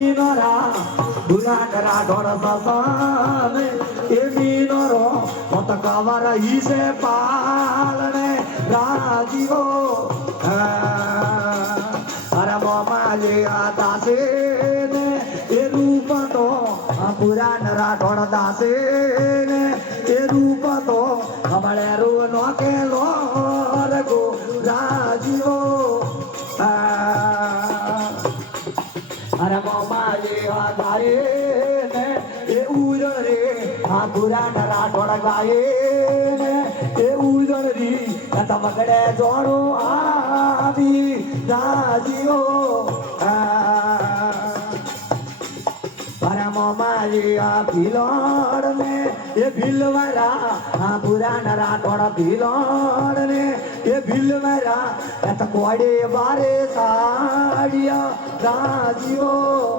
मीनोरा दुरान राठौड़ ससाने ए मीनोरो मत कावर ही से पालने राजीवो अरे मामा ले आता से ने ए रूप तो पुरान राठौड़ दासे ने ए रूप तो हमारे रू नो के लोर को राजीवो अरे मामा ये आधारे ने ये उजड़े हाँ पुरान राठौड़ गाये ने ये उजड़ी तमकड़े जोड़ो आदि राजियो अरे मामा ये भिलोड़ में ये भिलवरा हाँ पुरान राठौड़ भिलोड़ ने ये भिलवरा कोड़े बारे साड़िया राजियो।